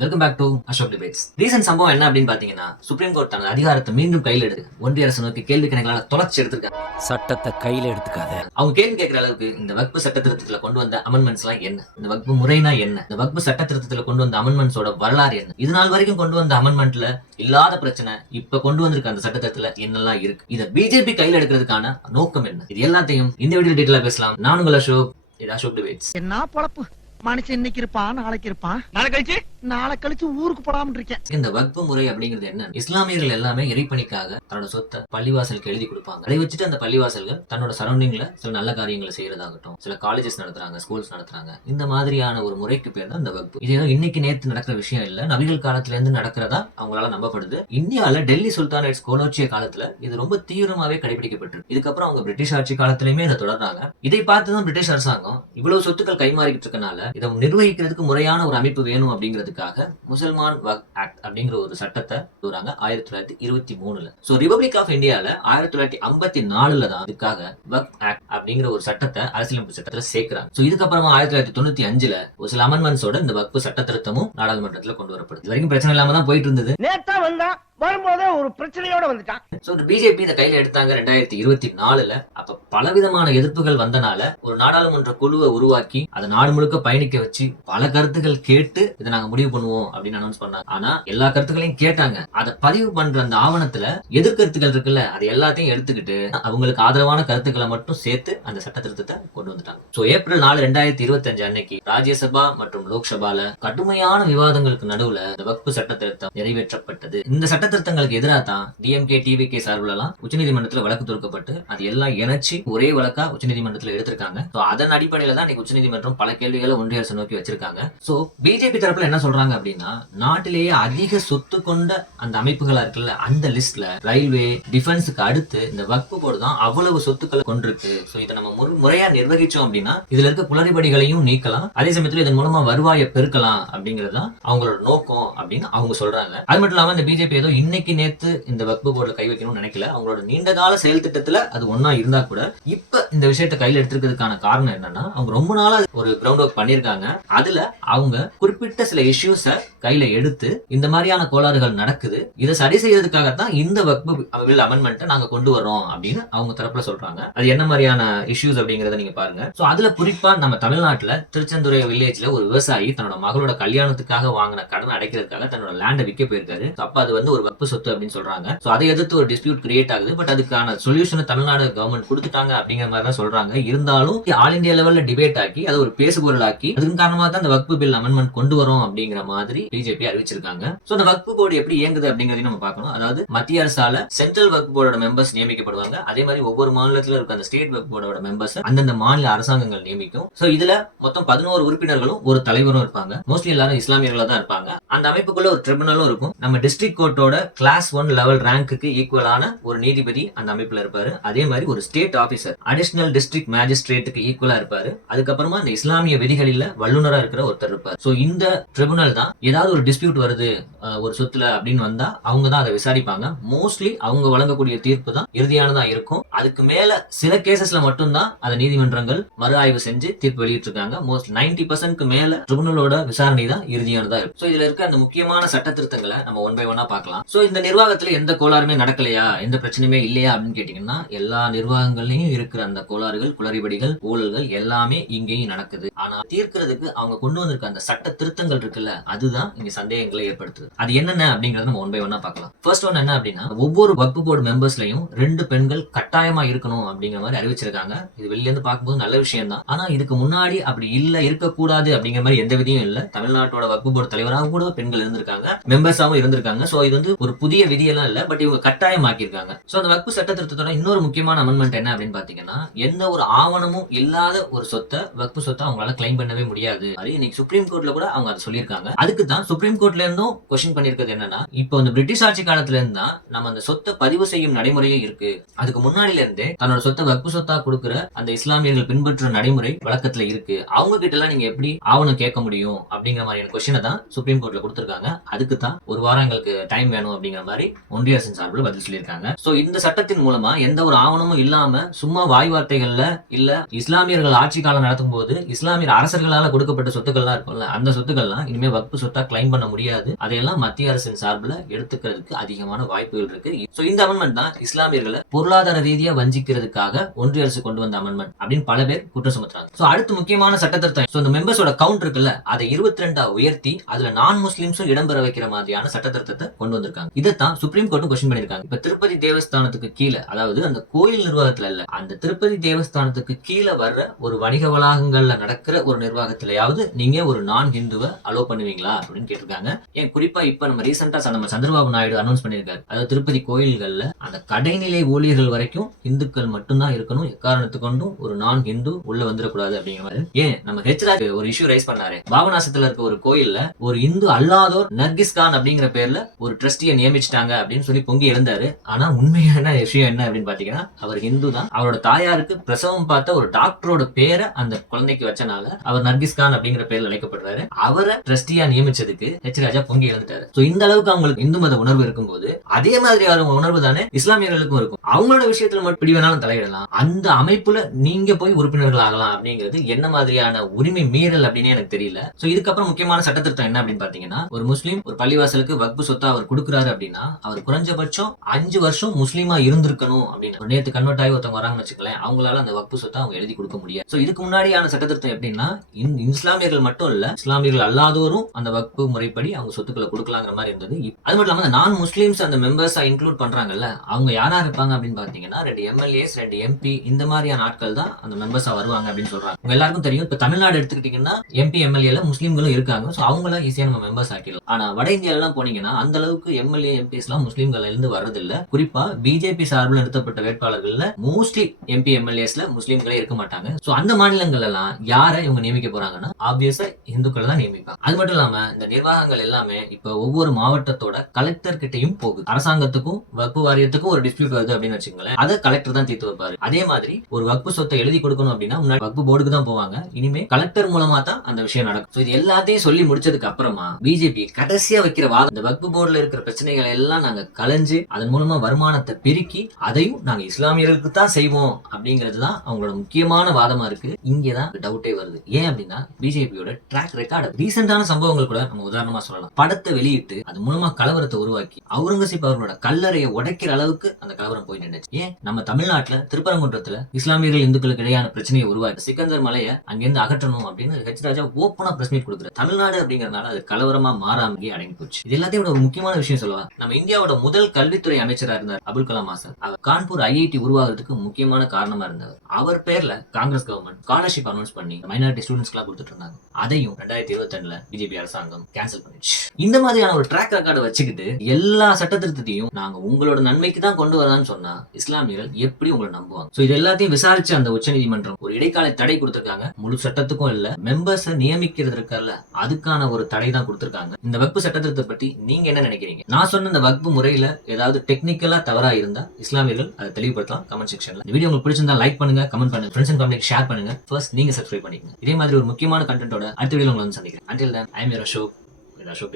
Welcome back to Ashok debates. Recent சம்பவம் என்ன அப்படின்னு பாத்தீங்கன்னா, சுப்ரீம் கோர்ட் தனது அதிகாரத்தை மீண்டும் கையில் எடுத்து ஒன்றிய அரசு நோக்கி கேள்வி கணக்களால தொலைச்சி எடுத்திருக்காங்க. சட்டத்தை கையில எடுத்துக்காத. அவங்க கேள்வி கேட்கிற அளவுக்கு இந்த வக்பு சட்ட திருத்தத்துல கொண்டு வந்த அமெண்ட்மெண்ட்ஸ் எல்லாம் என்ன, இந்த வக்பு முறைனா என்ன, இந்த வக்பு சட்ட திருத்தத்துல கொண்டு வந்த அமெண்ட்மெண்ட்ஸோட வரலாறு என்ன, இது நாள் வரைக்கும் கொண்டு வந்த அமெண்ட்மெண்ட்ல இல்லாத பிரச்சனை இப்ப கொண்டு வந்திருக்க அந்த சட்டத்துல என்னெல்லாம் இருக்கு, இதை பிஜேபி கையில் எடுக்கிறதுக்கான நோக்கம் என்ன, இது எல்லாத்தையும் இந்த வீடியோ டீட்டெயிலா பேசலாம். நான் உங்கள் அசோக், இது அசோக் டிபேட்ஸ். என்ன பொழப்பு மனுஷன் இன்னைக்கு இருப்பான் நாளைக்கு இருப்பான் நாளை கழிச்சு ஊருக்கு போடாம இருக்கேன். இந்த வக்பு முறை அப்படிங்கிறது என்ன, இஸ்லாமியர்கள் எல்லாமே இறைப்பணிக்காக தன்னோட சொத்தை பள்ளிவாசலுக்கு எழுதி கொடுப்பாங்க. அதை வச்சுட்டு அந்த பள்ளிவாசல்கள் தன்னோட சரௌண்டிங்ல சில நல்ல காரியங்களை செய்யறதாகட்டும், சில காலேஜஸ் நடத்துறாங்க, ஸ்கூல்ஸ் நடத்துறாங்க. இந்த மாதிரியான ஒரு முறைக்கு பேர் தான் இந்த வக்பு. இது ஏதோ இன்னைக்கு நேற்று நடக்கிற விஷயம் இல்ல, நபிகள் காலத்துல இருந்து நடக்கிறதா அவங்களால நம்பப்படுது. இந்தியால டெல்லி சுல்தானேட்ஸ் கோலோச்சிய காலத்துல இது ரொம்ப தீவிரமாவே கடைபிடிக்கப்பட்டு, இதுக்கப்புறம் அவங்க பிரிட்டிஷ் ஆட்சி காலத்திலயுமே இதை தொடர்றாங்க. இதை பார்த்துதான் பிரிட்டிஷ் அரசாங்கம் இவ்வளவு சொத்துக்கள் கைமாறிக்கிட்டு இருக்கனால இதை நிர்வகிக்கிறதுக்கு முறையான ஒரு அமைப்பு வேணும் அப்படிங்கிறதுக்காக முசல்மான் வக்ஃப் ஆக்ட் அப்படிங்கிற ஒரு சட்டத்தை கொண்டுவராங்க 1923. சோ ரிபப்ளிக் ஆஃப் இந்தியால 1954 தான் இதுக்காக வக்ஃப் ஆக்ட் அப்படிங்கிற ஒரு சட்டத்தை அரசியலமைப்பு சட்டத்துல சேர்க்கிறாங்க. சோ இதுக்கப்புறமா 1995 ஒரு சில அமெண்ட்மெண்ட்ஸோட இந்த வக்ஃபு சட்ட திருத்தமும் நாடாளுமன்றத்துல கொண்டு வரப்படுது. இது வரைக்கும் பிரச்சனை இல்லாம தான் போயிட்டு இருந்தது. நேத்தா வந்தான் வரும்போதே ஒரு பிரச்சனையோட வந்துட்டான். சோ பிஜேபி இந்த கையில எடுத்தாங்க 2024. அப்ப பலவிதமான எதிர்ப்புகள் வந்தனால ஒரு நாடாளுமன்ற குழுவை உருவாக்கி அதை நாடு முழுக்க பயணிக்க வச்சு பல கருத்துக்கள் கேட்டு இதை நாங்க முடிவு பண்ணுவோம் அப்படின்னு அனௌன்ஸ் பண்ணாங்க. ஆனா எல்லா கருத்துக்களையும் கேட்டாங்க. அதை பதிவு பண்ற அந்த ஆவணத்துல எதிர்கருத்துக்கள் இருக்குல்ல, அது எல்லாத்தையும் எடுத்துக்கிட்டு அவங்களுக்கு ஆதரவான கருத்துக்களை மட்டும் சேர்த்து அந்த சட்ட திருத்தத்தை கொண்டு வந்துட்டாங்க. சோ ஏப்ரல் 4, 2025 அன்னைக்கு ராஜ்யசபா மற்றும் லோக்சபால கடுமையான விவாதங்களுக்கு நடுவுல இந்த வக்பு சட்ட திருத்தம் நிறைவேற்றப்பட்டது. இந்த சட்ட திருத்தங்களுக்கு எதிராக தான் டிஎம்கே டிவிகே சார்பிலலாம் உச்சநீதிமன்றத்தில் வழக்கு தொடுக்கப்பட்டு அது எல்லாம் இணைச்சு ஒரே வழக்கா உச்சநீதிமன்றத்தில் எடுத்திருக்காங்க. அதன் அடிப்படையில தான் இன்னைக்கு உச்சநீதிமன்றம் பல கேள்விகளை ஒன்றிய அரசு நோக்கி வச்சிருக்காங்க. சோ பிஜேபி தரப்புல என்ன சொல்றாங்க அப்படின்னா, நாட்டிலேயே அதிக சொத்து கொண்ட அந்த அமைப்புகளா இருக்குல்ல, அந்த லிஸ்ட்ல ரயில்வே டிஃபென்ஸுக்கு அடுத்து இந்த வக்பு போர்டு தான் அவ்வளவு சொத்துக்களை கொண்டிருக்கு. சோ இதை நம்ம முறையா நிர்வகிச்சோம் அப்படின்னா இதுல இருக்க குளறுபடிகளையும் நீக்கலாம், அதே சமயத்துல இதன் மூலமா வருவாயை பெருக்கலாம் அப்படிங்கறதுதான் அவங்களோட நோக்கம் அப்படின்னு அவங்க சொல்றாங்க. அது மட்டும் இல்லாம இந்த பிஜேபி ஏதோ இன்னைக்கு நேத்து இந்த வக்பு போர்டுல கை வைக்கணும்னு நினைக்கல. அவங்களோட நீண்ட கால செயல் திட்டத்துல அது ஒன்னா இருந்தா கூட இப்ப இந்த விஷயத்தை கையில எடுத்துக்கிறதுக்கான காரணம் என்னன்னா, அவங்க ரொம்ப நாளா ஒரு கிரவுண்ட் ஒர்க் பண்ணிருக்காங்க. அதுல அவங்க குறிப்பிட்ட சில இஷ்யூஸ கையில எடுத்து இந்த மாதிரியான கோளாறுகள் நடக்குது, இதை சரி செய்யறதுக்காகத்தான் இந்த வக்பு பில் அமெண்ட்மெண்ட்டை நாங்க கொண்டு வரோம் அப்படின்னு அவங்க தரப்புல சொல்றாங்க. அது என்ன மாதிரியான இஷ்யூஸ் அப்படிங்கறத நீங்க பாருங்க. சோ அதுல குறிப்பா நம்ம தமிழ்நாட்டுல திருச்செந்துறை வில்லேஜ்ல ஒரு விவசாயி தன்னோட மகளோட கல்யாணத்துக்காக வாங்கின கடனை அடைக்கிறதுக்காக தன்னோட லேண்டை விற்க போயிருக்காரு. அப்ப அது வந்து ஒரு வக்பு சொத்து அப்படின்னு சொல்றாங்க. சோ அதை எதிர்த்து ஒரு டிஸ்பியூட் கிரியேட் ஆகுது. பட் அதுக்கான சொல்யூஷன் தமிழ்நாடு கவர்மெண்ட் கொடுத்துட்டாங்க அப்படிங்கிற மாதிரி தான் சொல்றாங்க. இருந்தாலும் ஆல் இந்தியா லெவல்ல டிபேட் ஆக்கி அதை ஒரு பேசுபொருள் ஆக்கி அதன் காரணமா தான் இந்த வக்பு பில் அமெண்ட்மெண்ட் கொண்டு வரோம் அப்படிங்கிற மாதிரி பிஜேபி அறிவிச்சிருக்காங்க. சோ இந்த வக்பு போர்டு எப்படி இயங்குது அப்படிங்கறதையும் நம்ம பார்க்கணும். அதாவது மத்திய அரசால சென்ட்ரல் வக்பு போர்டோட மெம்பர்ஸ் நியமிக்கப்படுவாங்க. அதே மாதிரி ஒவ்வொரு மாநிலத்துல இருக்க அந்த ஸ்டேட் வக்பு போர்டோட மெம்பர்ஸ் அந்தந்த மாநில அரசாங்கங்கள் நியமிக்கும். சோ இதுல மொத்தம் 11 உறுப்பினர்களும் ஒரு தலைவரும் இருப்பாங்க. மோஸ்ட்லி எல்லாரும் இஸ்லாமியர்களா தான் இருப்பாங்க. அந்த அமைப்புக்குள்ள ஒரு ட்ரிபுனலும் இருக்கும். நம்ம டிஸ்ட்ரிக்ட் கோர்ட்டோட கிளாஸ் 1 லெவல் ரேங்க்கு ஈக்குவலான ஒரு நீதிபதி அந்த அமைப்புல இருப்பாரு. அதே மாதிரி ஒரு ஸ்டேட் ஆபீசர் அடிஷனல் டிஸ்ட்ரிக்ட் மேஜிஸ்ட்ரேட்டுக்கு ஈக்குவலா இருப்பாரு. அதுக்கப்புறமா இந்த இஸ்லாமிய விதிகளில வல்லுநரா இருக்கிற ஒருத்தர் இருப்பார். சோ இந்த ட்ரிபுனல் தான் ஏதாவது ஒரு டிஸ்பியூட் வருது ஒரு சொத்துல அப்படின்னு வந்தா அவங்க தான் அதை விசாரிப்பாங்க. மோஸ்ட்லி அவங்க வழங்கக்கூடிய தீர்ப்பு தான் இறுதியானதா இருக்கும். அதுக்கு மேல சில கேசஸ்ல மட்டும்தான் அதை நீதிமன்றங்கள் மறு ஆய்வு செஞ்சு தீர்ப்பு வெளியிட்டு இருக்காங்க. மோஸ்ட் 90% மேல ட்ரிபுனலோட விசாரணை தான் இறுதியானதா இருக்கும். சோ இதுல இருக்க அந்த முக்கியமான சட்ட திருத்தங்களை நம்ம ஒன் பை ஒன்னா பார்க்கலாம். சோ இந்த நிர்வாகத்துல எந்த கோளாறுமே நடக்கலையா, எந்த பிரச்சனையுமே இல்லையா அப்படின்னு கேட்டீங்கன்னா, எல்லா நிர்வாகங்களையும் இருக்கிற அந்த கோளாறுகள், குளறுபடிகள், ஊழல்கள் எல்லாமே இங்கேயும் நடக்குது. ஆனா தீர்க்கிறதுக்கு அவங்க கொண்டு வந்திருக்க அந்த சட்ட திருத்தங்கள் இருக்குல்ல, அதுதான் இங்க சந்தேகங்களை ஏற்படுத்துது. அது என்னென்ன அப்படிங்கறத நம்ம ஒன் பை ஒன்னா பார்க்கலாம். ஃபர்ஸ்ட் ஒன் என்ன அப்படின்னா, ஒவ்வொரு வக்பு போர்டு மெம்பர்ஸ்லயும் 2 பெண்கள் கட்டாயமா இருக்கணும் அப்படிங்கிற மாதிரி அறிவிச்சிருக்காங்க. இது வெளில இருந்து பார்க்கும்போது நல்ல விஷயம் தான். ஆனா இதுக்கு முன்னாடி அப்படி இல்ல, இருக்கக்கூடாது அப்படிங்கிற மாதிரி எந்த விதியும் இல்ல. தமிழ்நாட்டோட வக்பு போர்டு தலைவராக கூட பெண்கள் இருந்திருக்காங்க, மெம்பர்ஸாவும் இருந்திருக்காங்க. சோ இது வந்து ஒரு புதிய விதியெல்லாம் இல்ல, பட் இவங்க கட்டாயமாக்கியிருக்காங்க. சோ அந்த வக்பு சட்ட திருத்தத்தோட இன்னொரு முக்கியமான அமெண்ட்மெண்ட் என்ன அப்படின்னு பாத்தீங்கன்னா, எந்த ஒரு ஆவணமும் இல்லாத ஒரு சொத்தை வக்பு சொத்தை அவங்களால கிளைம் பண்ணவே முடியாது. அது இன்னைக்கு சுப்ரீம் கோர்ட்ல கூட அவங்க அதை சொல்லியிருக்காங்க. அதுக்கு தான் சுப்ரீம் கோர்ட்ல இருந்தும் கொஸ்டின் பண்ணிருக்கிறது என்னன்னா, இப்போ இந்த பிரிட்டிஷ் ஆட்சி காலத்துல இருந்தா நம்ம அந்த சொத்தை பதிவு செய்யும் நடைமுறையே இருக்கு. அதுக்கு முன்னாடில இருந்தே தன்னோட சொத்தை வக்பு சொத்தா கொடுக்குற அந்த இஸ்லாமியர்கள் பின்பற்ற நடைமுறை வழக்கத்துல இருக்கு. அவங்க கிட்ட எல்லாம் நீங்க எப்படி ஆவணம் கேட்க முடியும் அப்படிங்கிற மாதிரியான கொஸ்டினை தான் சுப்ரீம் கோர்ட்ல கொடுத்திருக்காங்க. அதுக்கு தான் ஒரு வாரம் எங்களுக்கு டைம் வேணும் அப்படிங்கிற மாதிரி ஒன்றிய அரசின் சார்பில் பதில் சொல்லியிருக்காங்க. சோ இந்த சட்டத்தின் மூலமா எந்த ஒரு ஆவணமும் இல்லாம சும்மா வாய் வார்த்தைகள்ல இல்ல இஸ்லாமியர்கள் ஆட்சி காலம் நடத்தும் போது இஸ்லாமியர் அரசர்களால கொடுக்கப்பட்ட சொத்துக்கள்லாம் இருக்கும்ல, அந்த சொத்துக்கள்லாம் இனிமே வக்ஃபு சொத்தா கிளைம் பண்ண முடியாது. அதையெல்லாம் மத்திய அரசின் சார்பில் எடுத்துக்கிறதுக்கு அதிகமான வாய்ப்புகள் இருக்கு. சோ இந்த அமெண்ட்மெண்ட் தான் இஸ்லாமியர்களை பொருளாதார ரீதியா வஞ்சிக்கிறதுக்காக ஒன்றிய அரசு கொண்டு வந்த அமெண்ட்மெண்ட் அப்படின்னு பல பேர் குற்றம் சுமத்துறாங்க. சோ அடுத்து முக்கியமான சட்டத்திருத்தம், சோ இந்த மெம்பர்ஸோட கவுண்ட் இருக்குல்ல, அதை 22 உயர்த்தி அதுல நான் முஸ்லிம்ஸும் இடம்பெற வைக்கிற மாதிரியான சட்டத்திருத்தத்தை கொண்டு வந்திருக்காங்க. இதைத்தான் சுப்ரீம் கோர்ட்டும் கொஸ்டின் பண்ணிருக்காங்க. இப்ப திருப்பதி தேவஸ்தானத்துக்கு கீழே, அதாவது அந்த கோயில் நிர்வாகத்துல இல்ல, அந்த திருப்பதி தேவஸ்தானத்துக்கு கீழே வர்ற ஒரு வணிக வளாகங்கள்ல நடக்கிற ஒரு நிர்வாகத்திலேயாவது நீங்க ஒரு நான் ஹிந்துவை அலோ பண்ணுவீங்களா அப்படின்னு கேட்டிருக்காங்க. ஏன் குறிப்பா இப்ப நம்ம ரீசெண்டா நம்ம சந்திரபாபு நாயுடு அனௌன்ஸ் பண்ணிருக்காரு, அதாவது திருப்பதி கோயில்கள்ல அந்த கடைநிலை ஊழியர்கள் வரைக்கும் இந்துக்கள் மட்டும்தான் இருக்கணும், எக்காரணத்து கொண்டும் ஒரு நான் ஹிந்து உள்ள வந்துடக்கூடாது அப்படிங்கிற மாதிரி. ஏன் நம்ம ஹெச்ராஜ் ஒரு இஷ்யூ ரைஸ் பண்ணாரு, பாபநாசத்துல இருக்க ஒரு கோயில்ல ஒரு இந்து அல்லாதோர் நர்கிஸ் கான் அப்படிங்கிற பேர்ல ஒரு ட்ரஸ்டியை நியமிச்சிட்டாங்க அப்படின்னு சொல்லி பொங்கி எழுந்தாரு. ஆனா உண்மையான விஷயம் என்ன அப்படின்னு பாத்தீங்கன்னா, அவர் ஹிந்து தான். அவரோட தாயாருக்கு பிரசவம் பார்த்த ஒரு டாக்டரோட பேரை அந்த குழந்தைக்கு வச்சனால அவர் நர்கிஸ் கான் அப்படிங்கிற பேர்ல அழைக்கப்படுறாரு. அவரை ட்ரஸ்டியா நியமிச்சதுக்கு ஹெச்ராஜா பொங்கி எழுந்துட்டாரு. சோ இந்த அளவுக்கு அவங்களுக்கு இந்து மத உணர்வு இருக்கும்போது அதே மாதிரி உணர்வு தானே இஸ்லாமியர்களுக்கும் இருக்கும். அவங்களோட விஷயத்துல மட்டும் பிடி வேணாலும் தலையிடலாம், அந்த அமைப்புல நீங்க போய் உறுப்பினர்கள் ஆகலாம் அப்படிங்கிறது என்ன மாதிரியான உரிமை மீறல் அப்படின்னு எனக்கு தெரியல. சோ இதுக்கப்புறம் முக்கியமான சட்டத்திருத்தம் என்ன அப்படின்னு பாத்தீங்கன்னா, ஒரு முஸ்லீம் ஒரு பள்ளிவாசலுக்கு வக்ஃபு சொத்தா அவர் கொடுக்குறாரு அப்படின்னா அவர் குறைஞ்சபட்சம் 5 வருஷம் முஸ்லீமா இருந்திருக்கணும் அப்படின்னு. நேத்து கன்வெர்ட் ஆகி ஒருத்தவங்க வராங்கன்னு வச்சுக்கலாம், அவங்களால அந்த வக்ஃபு சொத்தா அவங்க எழுதி கொடுக்க முடியாது. சோ இதுக்கு முன்னாடியான சட்டத்திருத்தம் எப்படின்னா, இஸ்லாமியர்கள் மட்டும் இல்ல, இஸ்லாமியர்கள் அல்லாதோரும் அந்த வக்ஃபு முறைப்படி அவங்க சொத்துக்களை கொடுக்கலாங்கிற மாதிரி இருந்தது. அது மட்டும் இல்லாம நான் முஸ்லீம்ஸ் அந்த மெம்பர்ஸா இன்க்ளூட் பண்றாங்கல்ல, அவங்க யாரா இருப்பாங்க அப்படின்னு பாத்தீங்கன்னா 2 MLAs 2 MP இந்த மாதிரியான ஆட்கள் தான் அந்த மெம்பர்ஸா வருவாங்க அப்படின்னு சொல்றாங்க. உங்க எல்லாருக்கும் தெரியும், இப்ப தமிழ்நாடு எடுத்துக்கிட்டீங்கன்னா MP MLA ல முஸ்லீம்களும் இருக்காங்க. சோ அவங்கள ஈஸியா நம்ம மெம்பர்ஸ் ஆக்கிடலாம். ஆனா வட இந்தியால எல்லாம் போனீங்கன்னா அந்த அளவுக்கு MLA MPs எல்லாம் முஸ்லீம்கள் இருந்து வர்றதில்ல. குறிப்பா பிஜேபி சார்பில் நிறுத்தப்பட்ட வேட்பாளர்கள்ல மோஸ்ட்லி MP MLAs ல முஸ்லீம்களே இருக்க மாட்டாங்க. சோ அந்த மாநிலங்கள் எல்லாம் யாரை இவங்க நியமிக்க போறாங்கன்னா ஆப்வியஸா இந்துக்களை தான் நியமிப்பாங்க. அது மட்டும் இல்லாம இந்த நிர்வாகங்கள் எல்லாமே இப்ப ஒவ்வொரு மாவட்டத்தோட கலெக்டர் கிட்டையும் போகுது. அரசாங்கத்துக்கும் வக்ஃபு வாரியத்துக்கும் ஒரு டிஸ்பியூட் வருது அப்படின்னு வச்சுக்கோங்களேன், அதை கலெக்டர் தான் தீர்த்து வைப்பாரு. அதே மாதிரி ஒரு வக்ஃபு சொத்தை எழுதி கொடுக்கணும் அப்படின்னா முன்னாடி வக்ஃபு போர்டுக்கு தான் போவாங்க, இனிமே கலெக்டர் மூலமா தான் அந்த விஷயம் நடக்கும். இது எல்லாத்தையும் சொல்லி முடிச்சதுக்கு அப்புறமா பிஜேபி கடைசியா வைக்கிற வாதம், இந்த வக்ஃபு போர்டுல இருக்கிற பிரச்சனைகளை எல்லாம் நாங்க கலைஞ்சு அதன் மூலமா வருமானத்தை பெருக்கி அதையும் நாங்க இஸ்லாமியர்களுக்கு தான் செய்வோம் அப்படிங்கிறது தான் அவங்களோட முக்கியமான வாதமா இருக்கு. இங்கதான் டவுட்டே வருது. ஏன் அப்படின்னா பிஜேபியோட ட்ராக் ரெக்கார்டு, ரீசெண்டான சம்பவங்கள் கூட நம்ம உதாரணமா சொல்லலாம். படத்தை வெளியிட்டு அது மூலமா கலவரத்தை உருவாக்கி அவுரங்கசீப் அவர்களோட கல்லறையை உடைக்கிற அளவுக்கு அந்த கலவரம் போய் நின்றுச்சு. ஏன் நம்ம தமிழ்நாட்டுல திருப்பரங்குன்றத்துல இஸ்லாமியர்கள் இந்துக்களுக்கு இடையான பிரச்சனையை உருவாக்கி சிக்கந்தர் மலையை அங்கிருந்து அகற்றணும் அப்படின்னு ஹெச்ராஜா ஓப்பனா பிரஸ் மீட் கொடுக்குறாரு. தமிழ்நாடு அப்படிங்கறதுனால அது கலவரமா மாறாமலே அடங்கி போச்சு. இது எல்லாத்தையும் ஒரு முக்கியமான விஷயம் சொல்லுவா, நம்ம இந்தியாவோட முதல் கல்வித்துறை அமைச்சரா இருந்தார் அபுல் கலாம் ஆசாத். அவர் கான்பூர் IIT உருவாகிறதுக்கு முக்கியமான காரணமா இருந்தவர். அவர் பேர்ல காங்கிரஸ் கவர்மெண்ட் ஸ்காலர்ஷிப் அனௌன்ஸ் பண்ணி மைனாரிட்டி ஸ்டூடெண்ட்ஸ்க்கு எல்லாம் கொடுத்துட்டு இருந்தாங்க. அதையும் 2022 பிஜேபி அரசாங்கம் கேன்சல் பண்ணிச்சு. இந்த மாதிரியான ஒரு ட்ராக் ரெக்கார்டை வச்சுக்கிட்டு எல்லா சட்டத்திருத்தத்தையும் நாங்க உங்களோட நன்மைக்கு தான் கொண்டு வரதான்னு சொன்னா இஸ்லாமியர்கள் எப்படி உங்களை நம்புவாங்க? சோ இது எல்லாத்தையும் விசாரிச்சு அந்த உச்சநீதிமன்றம் ஒரு இடைக்கால தடை கொடுத்திருக்காங்க. முழு சட்டத்துக்கும் இல்ல, மெம்பர்ஸை நியமிக்கிறது இருக்கல அதுக்கான ஒரு தடை தான் கொடுத்திருக்காங்க. இந்த வக்ஃபு சட்டத்திருத்தத்தை பத்தி நீங்க என்ன நினைக்கிறீங்க? நான் சொன்ன இந்த வக்ஃபு முறையில ஏதாவது டெக்னிக்கலா தவறா இருந்தா இஸ்லாமியர்கள் அதை தெளிவுபடுத்தலாம் கமெண்ட் செக்ஷன்ல. இந்த வீடியோ உங்களுக்கு பிடிச்சிருந்தா லைக் பண்ணுங்க, கமெண்ட் பண்ணுங்க, ஃப்ரெண்ட்ஸ் அண்ட் ஃபேமிலிக்கு ஷேர் பண்ணுங்க. ஃபர்ஸ்ட் நீங்க சப்ஸ்கிரைப் பண்ணிக்கங்க. இதே மாதிரி ஒரு முக்கியமான கண்டென்ட்டோட அடுத்த வீடியோ உங்களை வந்து சந்திக்கிறேன். Until then, I am your Ashok with Ashok.